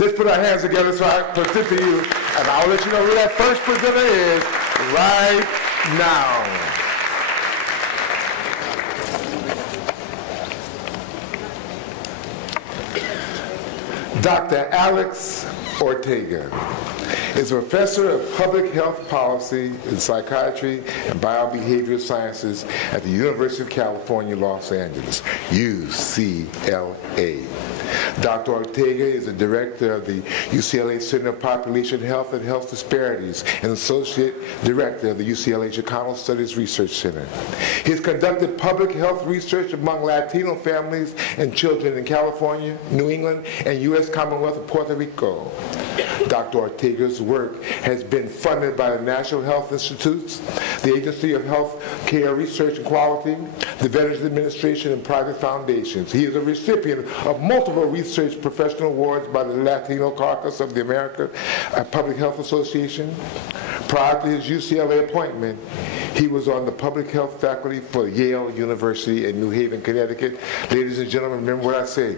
Let's put our hands together so I present to you, and I'll let you know who that first presenter is right now. Dr. Alex Ortega is a professor of public health policy and psychiatry and biobehavioral sciences at the University of California, Los Angeles, UCLA. Dr. Ortega is the director of the UCLA Center of Population Health and Health Disparities and associate director of the UCLA Chicano Studies Research Center. He has conducted public health research among Latino families and children in California, New England, and U.S. Commonwealth of Puerto Rico. Dr. Ortega's work has been funded by the National Health Institutes, the Agency of Health Care Research and Quality, the Veterans Administration, and private foundations. He is a recipient of multiple research professional awards by the Latino Caucus of the American Public Health Association. Prior to his UCLA appointment, he was on the public health faculty for Yale University in New Haven, Connecticut. Ladies and gentlemen, remember what I say.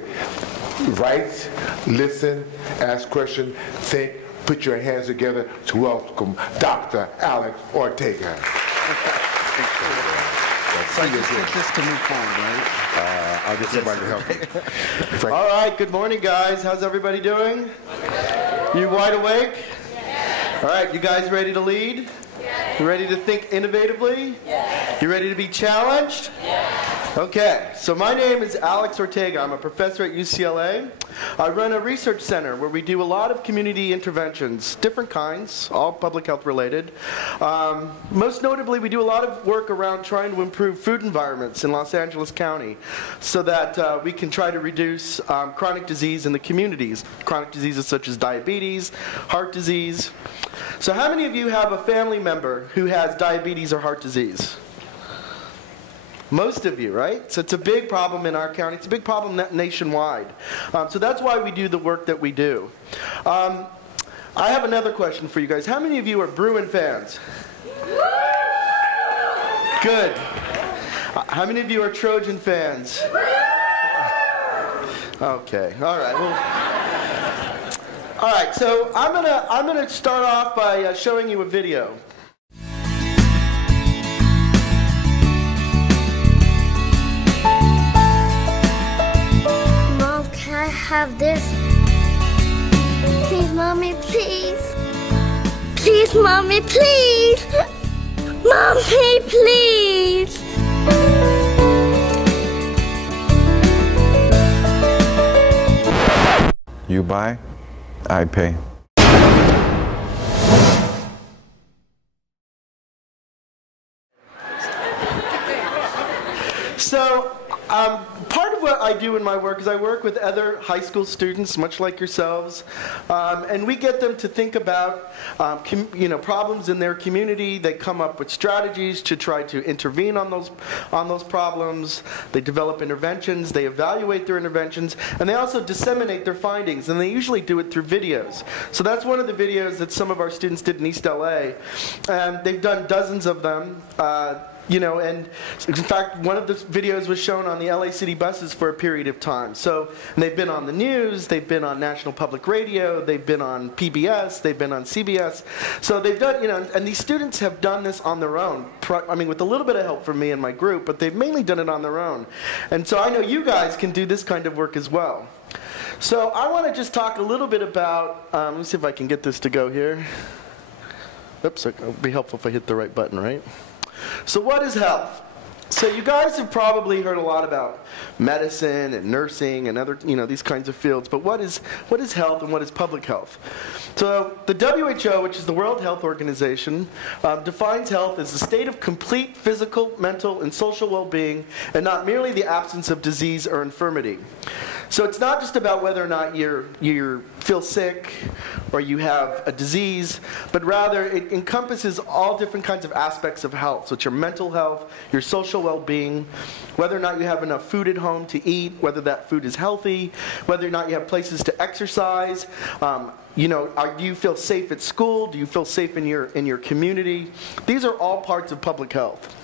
Write, listen, ask questions, think, put your hands together to welcome Dr. Alex Ortega. So you expect this to move forward, right? I'll get somebody to help me. All right, good morning, guys. How's everybody doing? You wide awake? All right, you guys ready to lead? You ready to think innovatively? You ready to be challenged? Okay, so my name is Alex Ortega. I'm a professor at UCLA. I run a research center where we do a lot of community interventions, different kinds, all public health related. Most notably, we do a lot of work around trying to improve food environments in Los Angeles County so that we can try to reduce chronic disease in the communities, chronic diseases such as diabetes, heart disease. So how many of you have a family member who has diabetes or heart disease? Most of you, right? So it's a big problem in our county. It's a big problem nationwide. So that's why we do the work that we do. I have another question for you guys. How many of you are Bruin fans? Good. How many of you are Trojan fans? Okay. All right. Well, all right. So I'm gonna start off by showing you a video. Have this. Please, Mommy, please. Please, Mommy, please. Mommy, please. You buy, I pay. So, part of what I do in my work is I work with other high school students, much like yourselves, and we get them to think about problems in their community. They come up with strategies to try to intervene on those problems. They develop interventions. They evaluate their interventions, and they also disseminate their findings. And they usually do it through videos. So that's one of the videos that some of our students did in East LA, and they've done dozens of them. And in fact, one of the videos was shown on the LA City buses for a period of time. So, and they've been on the news, they've been on National Public Radio, they've been on PBS, they've been on CBS. So they've done, and these students have done this on their own. I mean, with a little bit of help from me and my group, but they've mainly done it on their own. And so I know you guys can do this kind of work as well. So I want to just talk a little bit about, let me see if I can get this to go here. Oops, it would be helpful if I hit the right button, right? So what is health? So you guys have probably heard a lot about medicine and nursing and other, these kinds of fields. But what is health and what is public health? So the WHO, which is the World Health Organization, defines health as the state of complete physical, mental, and social well-being, and not merely the absence of disease or infirmity. So it's not just about whether or not you feel sick or you have a disease, but rather it encompasses all different kinds of aspects of health. So it's your mental health, your social well-being, whether or not you have enough food at home to eat, whether that food is healthy, whether or not you have places to exercise. Do you feel safe at school? Do you feel safe in your community? These are all parts of public health.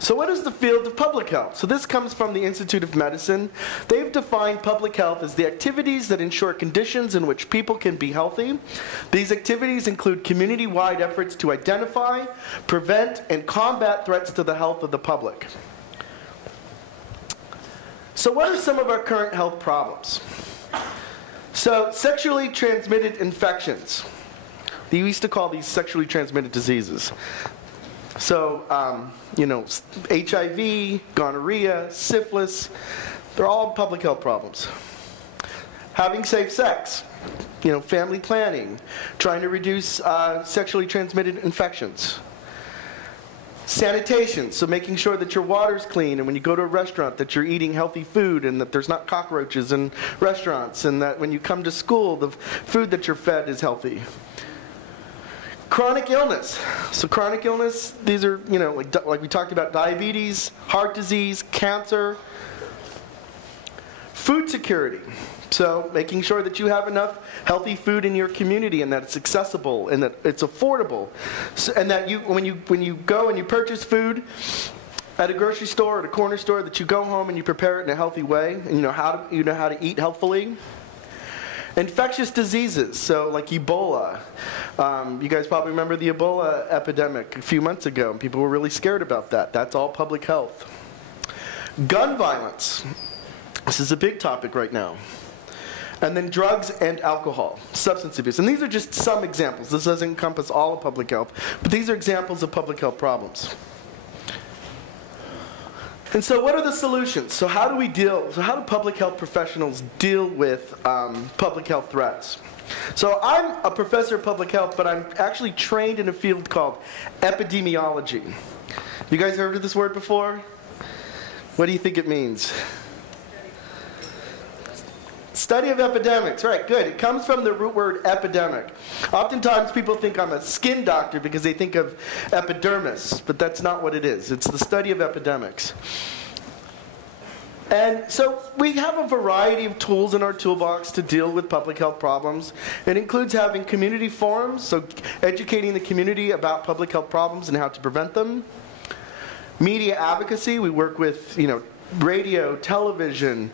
So what is the field of public health? So this comes from the Institute of Medicine. They've defined public health as the activities that ensure conditions in which people can be healthy. These activities include community-wide efforts to identify, prevent, and combat threats to the health of the public. So what are some of our current health problems? So sexually transmitted infections. They used to call these sexually transmitted diseases. So, HIV, gonorrhea, syphilis, they're all public health problems. Having safe sex, family planning, trying to reduce sexually transmitted infections. Sanitation, so making sure that your water's clean, and when you go to a restaurant that you're eating healthy food and that there's not cockroaches in restaurants, and that when you come to school, the food that you're fed is healthy. Chronic illness. So chronic illness, these are, like we talked about, diabetes, heart disease, cancer. Food security. So making sure that you have enough healthy food in your community and that it's accessible and that it's affordable. So, and that when you go and you purchase food at a grocery store or at a corner store, that you go home and you prepare it in a healthy way and you know how to eat healthfully. Infectious diseases, so like Ebola. You guys probably remember the Ebola epidemic a few months ago, and people were really scared about that. That's all public health. Gun violence. This is a big topic right now. And then drugs and alcohol, substance abuse. And these are just some examples. This doesn't encompass all of public health, but these are examples of public health problems. And so what are the solutions? So how do public health professionals deal with public health threats? So I'm a professor of public health, but I'm actually trained in a field called epidemiology. You guys heard of this word before? What do you think it means? Study of epidemics, right, good. It comes from the root word epidemic. Oftentimes people think I'm a skin doctor because they think of epidermis, but that's not what it is. It's the study of epidemics. And so we have a variety of tools in our toolbox to deal with public health problems. It includes having community forums, so educating the community about public health problems and how to prevent them. Media advocacy, we work with, radio, television,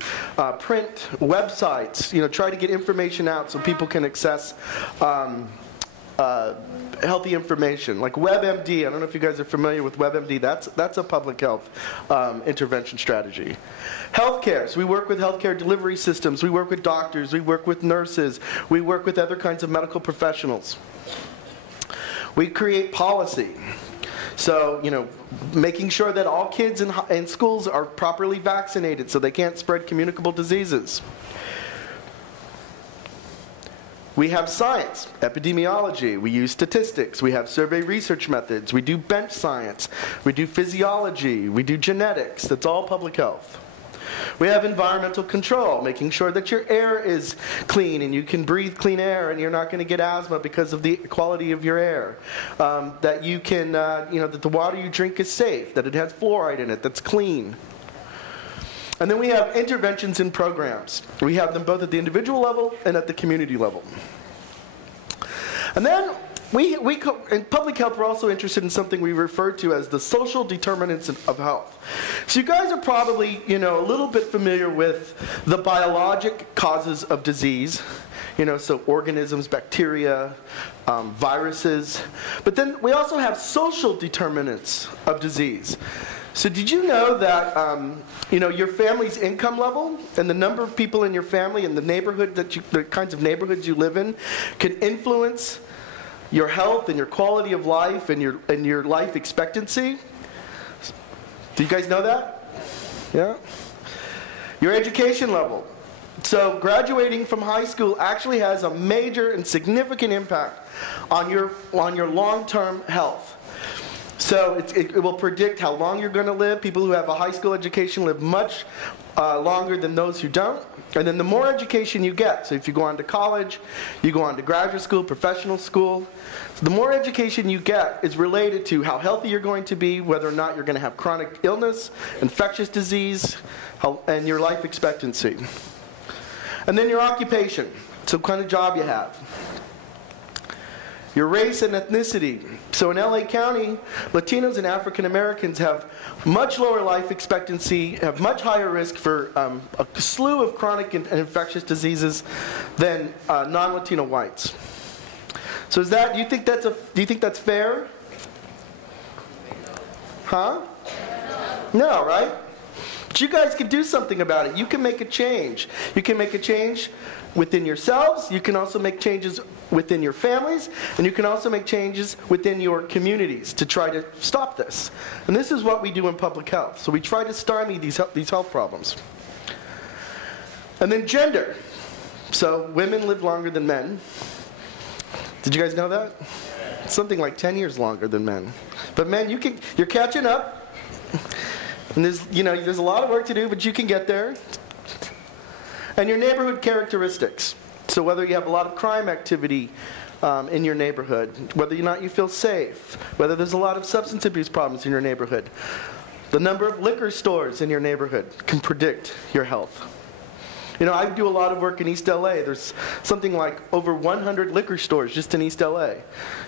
print, websites, try to get information out so people can access healthy information. Like WebMD, I don't know if you guys are familiar with WebMD, that's a public health intervention strategy. Healthcare, so we work with healthcare delivery systems, we work with doctors, we work with nurses, we work with other kinds of medical professionals. We create policy. So, making sure that all kids in schools are properly vaccinated so they can't spread communicable diseases. We have science, epidemiology, we use statistics, we have survey research methods, we do bench science, we do physiology, we do genetics, that's all public health. We have environmental control, making sure that your air is clean and you can breathe clean air and you're not going to get asthma because of the quality of your air. That you can, that the water you drink is safe, that it has fluoride in it, that's clean. And then we have interventions and programs. We have them both at the individual level and at the community level. And then in public health, we're also interested in something we refer to as the social determinants of health. So you guys are probably, a little bit familiar with the biologic causes of disease, so organisms, bacteria, viruses. But then we also have social determinants of disease. So did you know that, your family's income level and the number of people in your family and the neighborhood the kinds of neighborhoods you live in could influence your health and your quality of life and your life expectancy? Do you guys know that? Yeah? Your education level. So graduating from high school actually has a major and significant impact on your long-term health. So it will predict how long you're going to live. People who have a high school education live much longer than those who don't. And then the more education you get, so if you go on to college, you go on to graduate school, professional school, so the more education you get is related to how healthy you're going to be, whether or not you're going to have chronic illness, infectious disease, and your life expectancy. And then your occupation, so what kind of job you have. your race and ethnicity. So in LA County, Latinos and African Americans have much lower life expectancy, have much higher risk for a slew of chronic and infectious diseases than non-Latino whites. So is that, do you think that's fair? Huh? No, right? But you guys can do something about it. You can make a change. You can make a change within yourselves. You can also make changes within your families. And you can also make changes within your communities to try to stop this. And this is what we do in public health. So we try to stymie these health problems. And then gender. So women live longer than men. Did you guys know that? Something like 10 years longer than men. But men, you're catching up. And there's a lot of work to do, but you can get there. And your neighborhood characteristics. So whether you have a lot of crime activity in your neighborhood, whether or not you feel safe, whether there's a lot of substance abuse problems in your neighborhood, the number of liquor stores in your neighborhood can predict your health. You know, I do a lot of work in East LA. There's something like over 100 liquor stores just in East LA.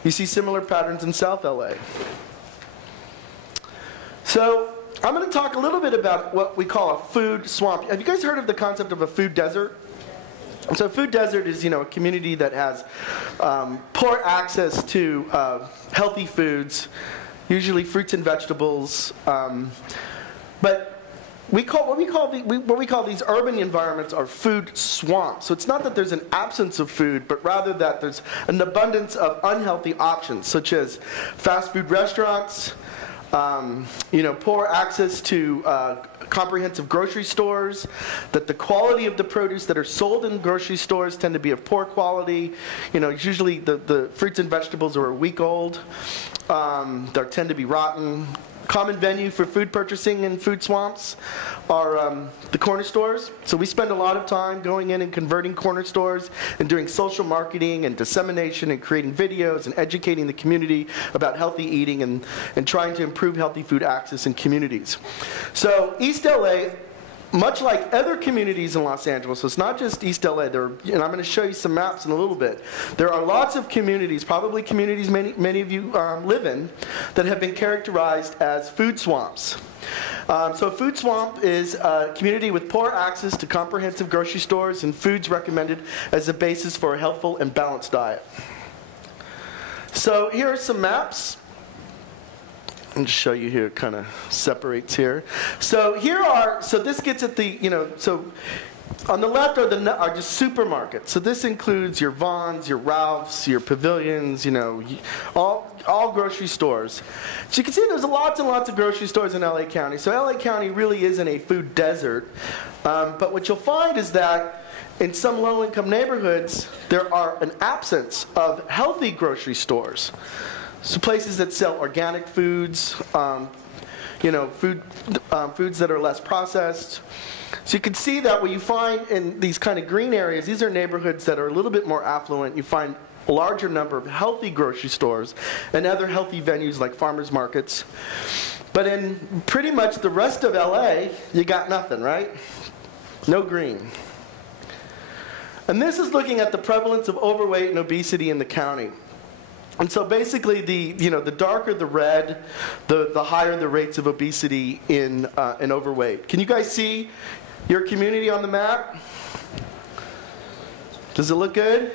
You see similar patterns in South LA. So I'm going to talk a little bit about what we call a food swamp. Have you guys heard of the concept of a food desert? So a food desert is, a community that has poor access to healthy foods, usually fruits and vegetables. But what we call these urban environments are food swamps. So it's not that there's an absence of food, but rather that there's an abundance of unhealthy options, such as fast food restaurants, poor access to comprehensive grocery stores, that the quality of the produce that are sold in grocery stores tend to be of poor quality. Usually the fruits and vegetables are a week old. They tend to be rotten. Common venue for food purchasing in food swamps are the corner stores. So we spend a lot of time going in and converting corner stores and doing social marketing and dissemination and creating videos and educating the community about healthy eating and trying to improve healthy food access in communities. So East LA, much like other communities in Los Angeles, so it's not just East LA, and I'm going to show you some maps in a little bit. There are lots of communities, probably communities many of you live in, that have been characterized as food swamps. So a food swamp is a community with poor access to comprehensive grocery stores and foods recommended as a basis for a healthful and balanced diet. So here are some maps. I'll just show you here, it kind of separates here. So so this gets at the, so on the left are just supermarkets. So this includes your Vons, your Ralphs, your Pavilions, all grocery stores. So you can see there's lots and lots of grocery stores in LA County. So LA County really isn't a food desert. But what you'll find is that in some low-income neighborhoods, there are an absence of healthy grocery stores. So places that sell organic foods, foods that are less processed. So you can see that what you find in these kind of green areas, these are neighborhoods that are a little bit more affluent. You find a larger number of healthy grocery stores and other healthy venues like farmers markets. But in pretty much the rest of LA, you got nothing, right? No green. And this is looking at the prevalence of overweight and obesity in the county. And so basically, the darker the red, the higher the rates of obesity in overweight. Can you guys see your community on the map? Does it look good?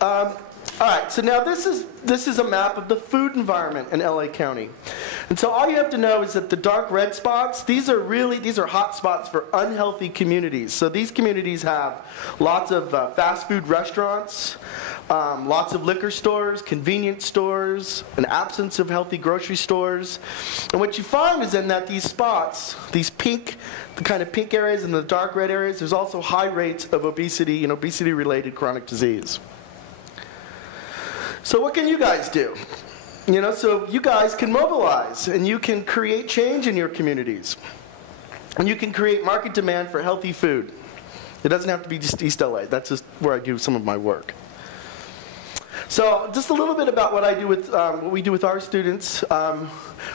All right, so now this is a map of the food environment in LA County. And so all you have to know is that the dark red spots, these are hot spots for unhealthy communities. So these communities have lots of fast food restaurants, lots of liquor stores, convenience stores, an absence of healthy grocery stores. And what you find is in that these spots, the kind of pink areas and the dark red areas, there's also high rates of obesity and obesity-related chronic disease. So what can you guys do? So you guys can mobilize, and you can create change in your communities. And you can create market demand for healthy food. It doesn't have to be just East LA. That's just where I do some of my work. So just a little bit about what I do with what we do with our students.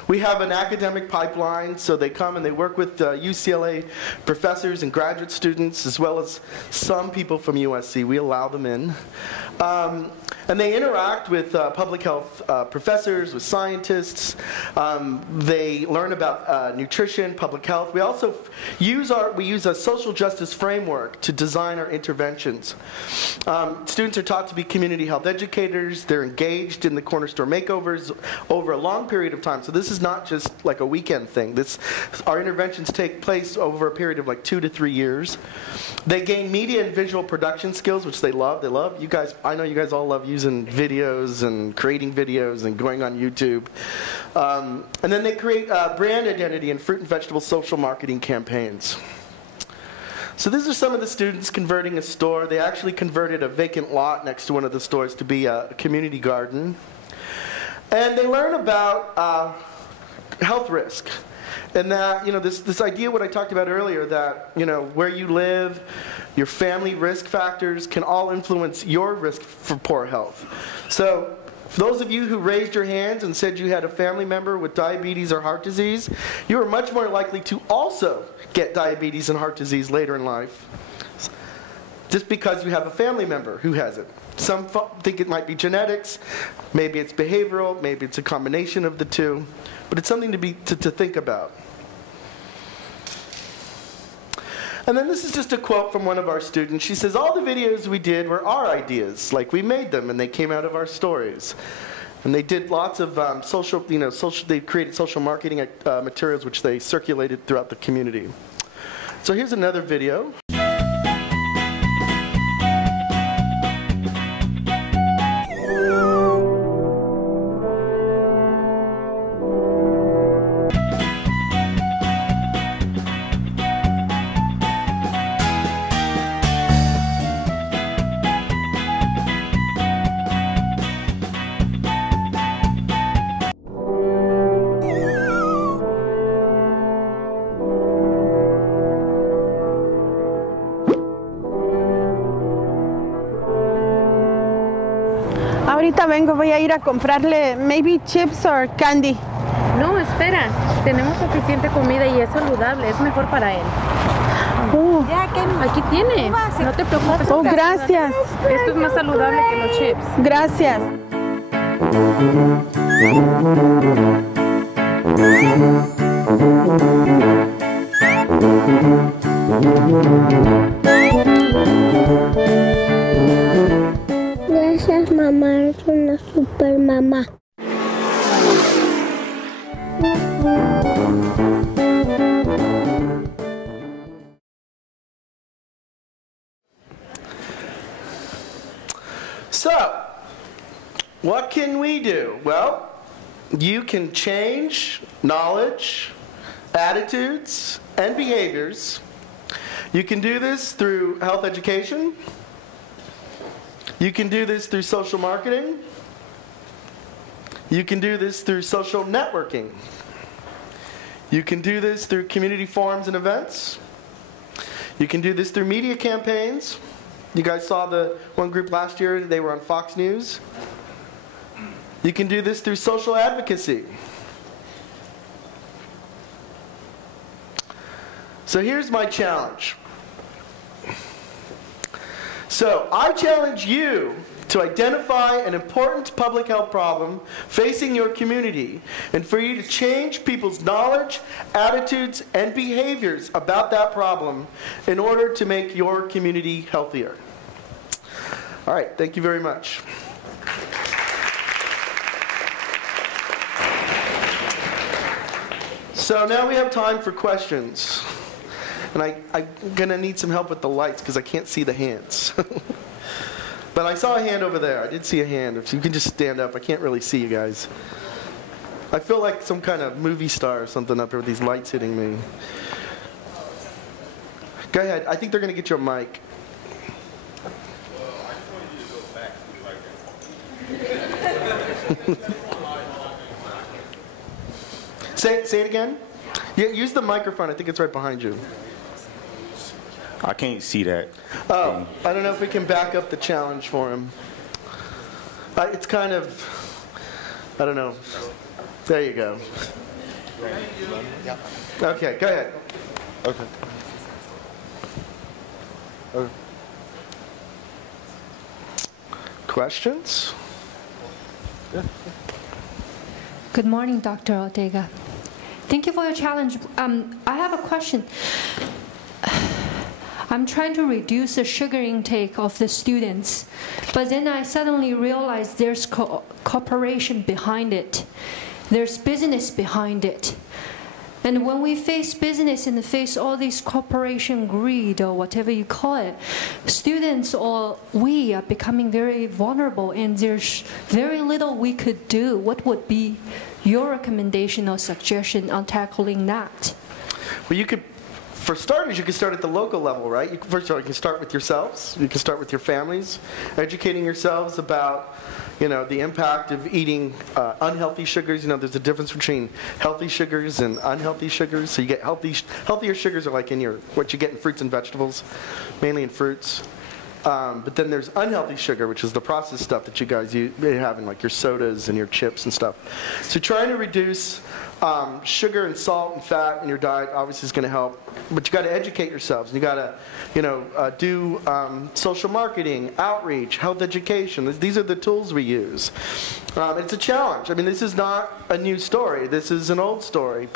We have an academic pipeline, so they come and they work with UCLA professors and graduate students, as well as some people from USC. We allow them in. And they interact with public health professors, with scientists. They learn about nutrition, public health. We also use a social justice framework to design our interventions. Students are taught to be community health educators. They're engaged in the corner store makeovers over a long period of time. So this is not just like a weekend thing. Our interventions take place over a period of like 2 to 3 years. They gain media and visual production skills, which they love. They love. You guys, I know you guys all love using videos and creating videos and going on YouTube. And then they create brand identity and fruit and vegetable social marketing campaigns. So these are some of the students converting a store. They actually converted a vacant lot next to one of the stores to be a community garden. And they learn about health risk. And that, this idea, what I talked about earlier, that, where you live, your family risk factors can all influence your risk for poor health. So for those of you who raised your hands and said you had a family member with diabetes or heart disease, you are much more likely to also get diabetes and heart disease later in life, just because you have a family member who has it. Some think it might be genetics, maybe it's behavioral, maybe it's a combination of the two, but it's something to think about. And then this is just a quote from one of our students. She says, all the videos we did were our ideas, like we made them and they came out of our stories. And they did lots of they created social marketing materials which they circulated throughout the community. So here's another video. Ahorita vengo, voy a ir a comprarle maybe chips or candy. No, espera, tenemos suficiente comida y es saludable, es mejor para él. Aquí tienes, no te preocupes. Oh, gracias. Esto es más saludable que los chips. Gracias. Gracias, mamá, eres una super mamá. So, what can we do? Well, you can change knowledge, attitudes, and behaviors. You can do this through health education. You can do this through social marketing. You can do this through social networking. You can do this through community forums and events. You can do this through media campaigns. You guys saw the one group last year, they were on Fox News. You can do this through social advocacy. So here's my challenge. So I challenge you to identify an important public health problem facing your community and for you to change people's knowledge, attitudes, and behaviors about that problem in order to make your community healthier. All right, thank you very much. So now we have time for questions. And I'm going to need some help with the lights because I can't see the hands. But I saw a hand over there. I did see a hand. If you can just stand up. I can't really see you guys. I feel like some kind of movie star or something up here with these lights hitting me. Go ahead. I think they're going to get you a mic. Say it again. Yeah, use the microphone. I think it's right behind you. I can't see that. Oh, I don't know if we can back up the challenge for him. It's kind of, I don't know. There you go. Okay, go ahead. Okay. Okay. Questions? Good morning, Dr. Ortega. Thank you for your challenge. I have a question. I'm trying to reduce the sugar intake of the students, but then I suddenly realized there's cooperation behind it. There's business behind it. And when we face business and face all this corporation greed or whatever you call it, students or we are becoming very vulnerable, and there's very little we could do. What would be your recommendation or suggestion on tackling that? Well, you could, for starters, you can start at the local level, right? First of all, you can start with yourselves. You can start with your families, educating yourselves about, the impact of eating unhealthy sugars. There's a difference between healthy sugars and unhealthy sugars. So you get healthier sugars are like in what you get in fruits and vegetables, mainly in fruits. But then there's unhealthy sugar, which is the processed stuff that you guys have in like your sodas and your chips and stuff. So trying to reduce sugar and salt and fat in your diet obviously is going to help. But you got to educate yourselves. And you got to, do social marketing, outreach, health education. These are the tools we use. It's a challenge. I mean, this is not a new story. This is an old story.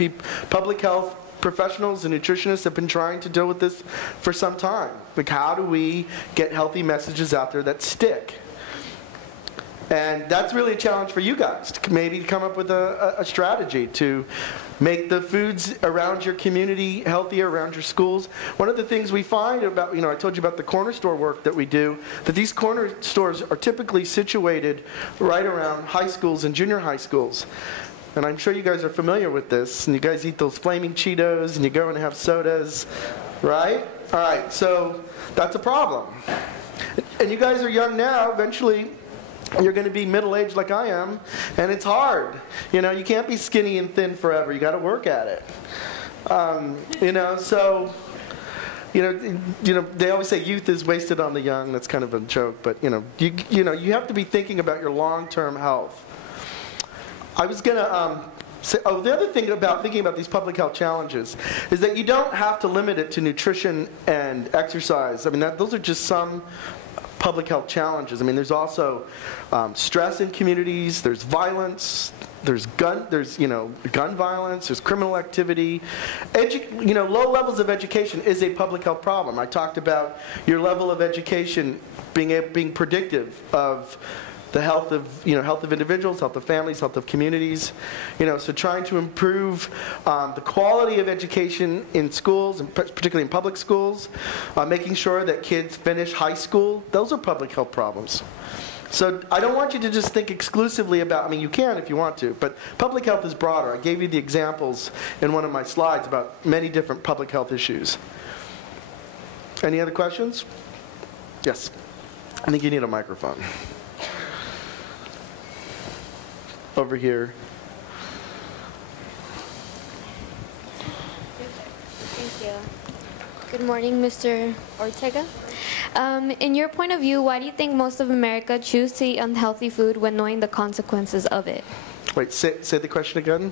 Public health professionals and nutritionists have been trying to deal with this for some time. Like, how do we get healthy messages out there that stick? And that's really a challenge for you guys, to maybe come up with a strategy to make the foods around your community healthier, around your schools. One of the things we find about, I told you about the corner store work that we do, that these corner stores are typically situated right around high schools and junior high schools. And I'm sure you guys are familiar with this, and you guys eat those flaming Cheetos, and you go and have sodas, right? All right, so that's a problem. And you guys are young now. Eventually, you're going to be middle-aged like I am, and it's hard. You can't be skinny and thin forever. You got to work at it. They always say youth is wasted on the young. That's kind of a joke, but you have to be thinking about your long-term health. I was going to say, the other thing about thinking about these public health challenges is that you don't have to limit it to nutrition and exercise. I mean, those are just some public health challenges. I mean, there's also stress in communities. There's violence. There's gun violence. There's criminal activity. Low levels of education is a public health problem. I talked about your level of education being predictive of the health of individuals, health of families, health of communities. So trying to improve the quality of education in schools, and particularly in public schools, making sure that kids finish high school. Those are public health problems. So I don't want you to just think exclusively about, you can if you want to, but public health is broader. I gave you the examples in one of my slides about many different public health issues. Any other questions? Yes. I think you need a microphone. Over here. Thank you. Good morning, Mr. Ortega. In your point of view, why do you think most of America choose to eat unhealthy food when knowing the consequences of it? Wait, say the question again.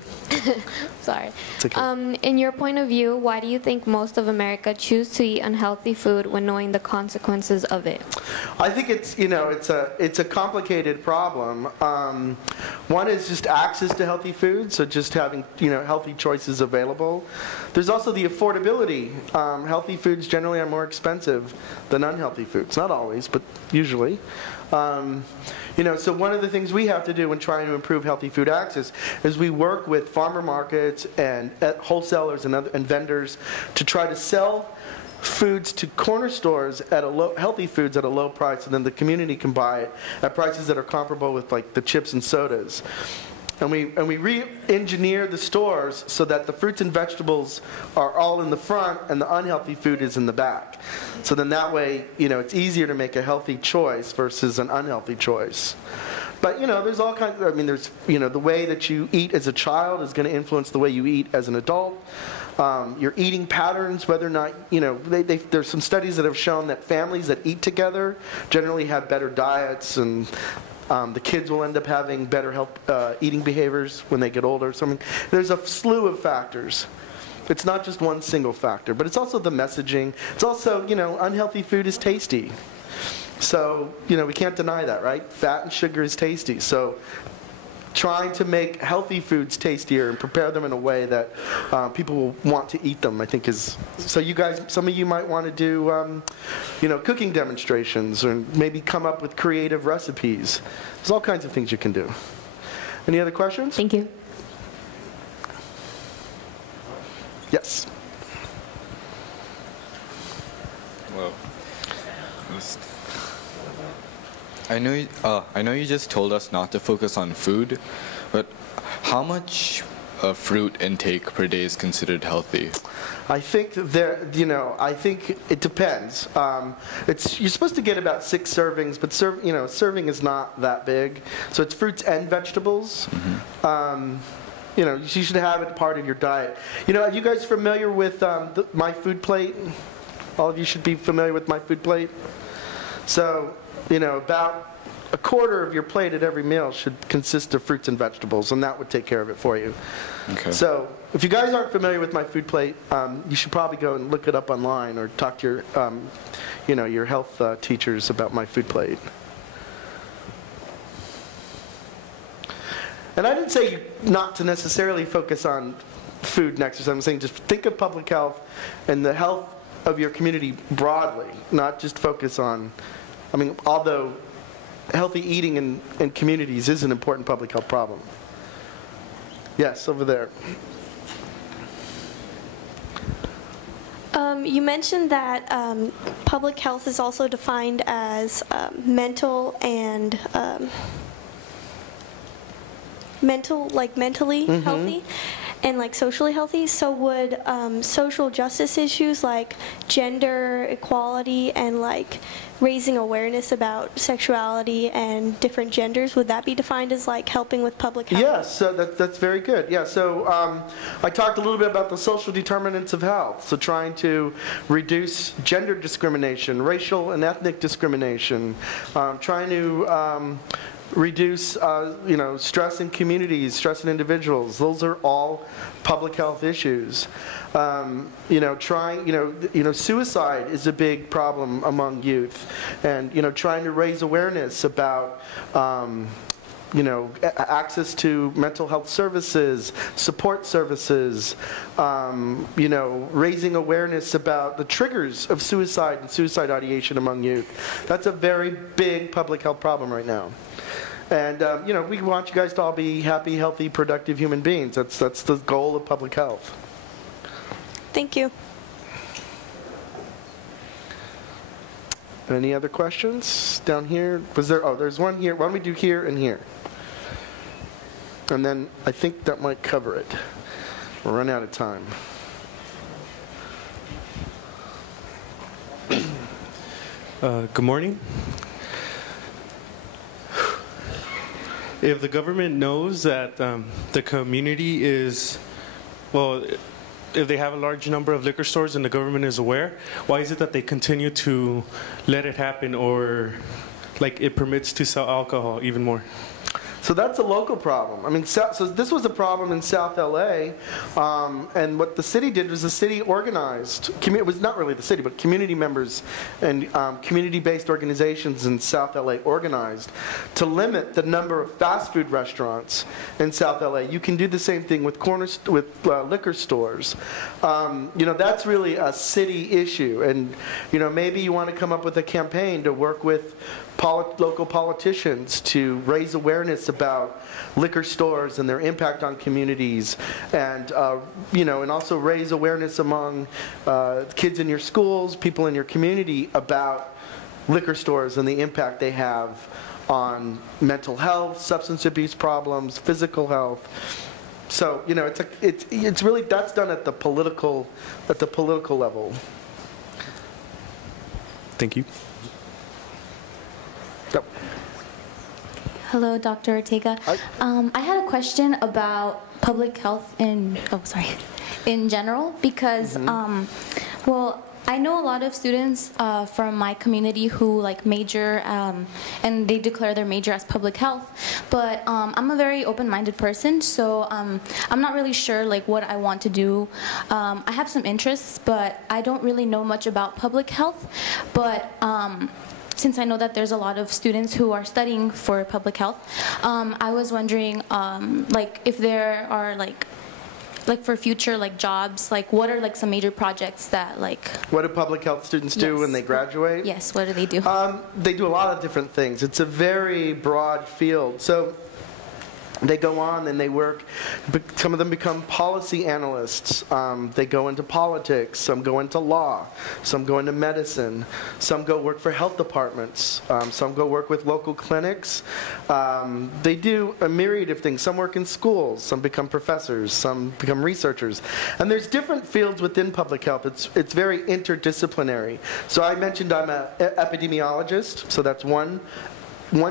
Sorry. It's okay. In your point of view, why do you think most of America choose to eat unhealthy food when knowing the consequences of it? I think it's a complicated problem. One is just access to healthy food, so just having healthy choices available. There's also the affordability. Healthy foods generally are more expensive than unhealthy foods. Not always, but usually. So one of the things we have to do when trying to improve healthy food access is we work with farmer markets and wholesalers and vendors to try to sell foods to corner stores at healthy foods at a low price, and then the community can buy it at prices that are comparable with like the chips and sodas. And we re-engineer the stores so that the fruits and vegetables are all in the front and the unhealthy food is in the back. So then that way, it's easier to make a healthy choice versus an unhealthy choice. But there's all kinds. There's the way that you eat as a child is going to influence the way you eat as an adult. Your eating patterns, whether or not there's some studies that have shown that families that eat together generally have better diets, and the kids will end up having better health eating behaviors when they get older. So there's a slew of factors. It's not just one single factor, but it's also the messaging. It's also, unhealthy food is tasty. So, we can't deny that, right? Fat and sugar is tasty. So trying to make healthy foods tastier and prepare them in a way that people will want to eat them, I think is... So you guys, some of you might want to do, cooking demonstrations, or maybe come up with creative recipes. There's all kinds of things you can do. Any other questions? Thank you. Yes. Well, I know you just told us not to focus on food, but how much fruit intake per day is considered healthy? I think I think it depends. You're supposed to get about 6 servings, but serving is not that big. So it's fruits and vegetables. Mm-hmm. You should have it part of your diet. Are you guys familiar with My Food Plate? All of you should be familiar with My Food Plate. So, about a quarter of your plate at every meal should consist of fruits and vegetables, and that would take care of it for you. Okay. So, if you guys aren't familiar with My Food Plate, you should probably go and look it up online, or talk to your health teachers about My Food Plate. And I didn't say not to necessarily focus on food and exercise. I'm saying just think of public health and the health of your community broadly, not just focus on, although healthy eating in communities is an important public health problem. Yes, over there. You mentioned that public health is also defined as mental and mentally mm-hmm. healthy and socially healthy. So would social justice issues like gender equality and raising awareness about sexuality and different genders, would that be defined as helping with public health? Yes, so that's very good. Yeah, so I talked a little bit about the social determinants of health. So trying to reduce gender discrimination, racial and ethnic discrimination, trying to reduce stress in communities, stress in individuals. Those are all public health issues. Suicide is a big problem among youth, and trying to raise awareness about access to mental health services, support services, raising awareness about the triggers of suicide and suicide ideation among youth. That's a very big public health problem right now. And, we want you guys to all be happy, healthy, productive human beings. That's the goal of public health. Thank you. Any other questions down here? Was there? Oh, there's one here. Why don't we do here and here? And then I think that might cover it. We'll run out of time. Good morning. If the government knows that the community is, if they have a large number of liquor stores and the government is aware, why is it that they continue to let it happen, or it permits to sell alcohol even more? So that's a local problem. So this was a problem in South LA, and what the city did was the city organized, it was not really the city, but community members and community-based organizations in South LA organized to limit the number of fast food restaurants in South LA. You can do the same thing with liquor stores. That's really a city issue, and maybe you want to come up with a campaign to work with local politicians to raise awareness about liquor stores and their impact on communities, and and also raise awareness among kids in your schools, people in your community about liquor stores and the impact they have on mental health, substance abuse problems, physical health. So it's really, that's done at the political level. Thank you. Yep. Hello, Dr. Ortega. I had a question about public health in general because, well, I know a lot of students from my community who like major and they declare their major as public health, but I'm a very open-minded person, so I'm not really sure like what I want to do. I have some interests, but I don't really know much about public health, but since I know that there's a lot of students who are studying for public health, I was wondering like if there are like for future like jobs, like what are like some major projects that like... What do public health students do when they graduate? Yes, what do they do? They do a lot of different things. It's a very broad field. So they go on and they work. Some of them become policy analysts. They go into politics. Some go into law. Some go into medicine. Some go work for health departments. Some go work with local clinics. They do a myriad of things. Some work in schools. Some become professors. Some become researchers. And there's different fields within public health. It's very interdisciplinary. So I mentioned I'm an epidemiologist. So that's one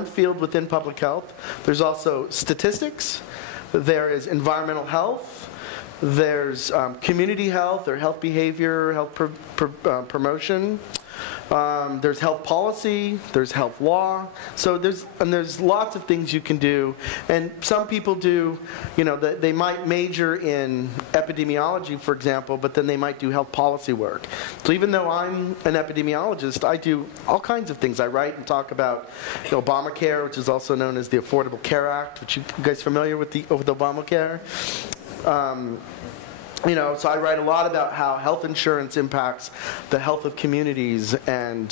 field within public health. There's also statistics. There is environmental health. There's community health or health behavior, health promotion. There's health policy. There's health law. So there's lots of things you can do. And some people do, they might major in epidemiology, for example, but then they might do health policy work. So even though I'm an epidemiologist, I do all kinds of things. I write and talk about Obamacare, which is also known as the Affordable Care Act, which you guys familiar with Obamacare? So I write a lot about how health insurance impacts the health of communities and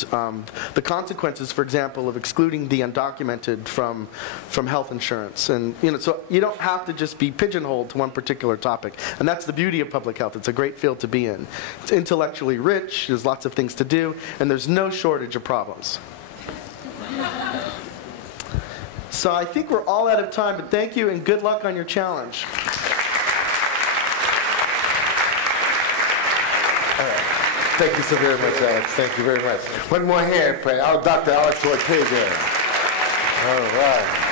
the consequences, for example, of excluding the undocumented from health insurance. And so you don't have to just be pigeonholed to one particular topic. And that's the beauty of public health. It's a great field to be in. It's intellectually rich. There's lots of things to do, and there's no shortage of problems. So I think we're all out of time, but thank you and good luck on your challenge. Thank you so very much, Alex. Thank you very much. One more hand for Dr. Alex Ortega. All right.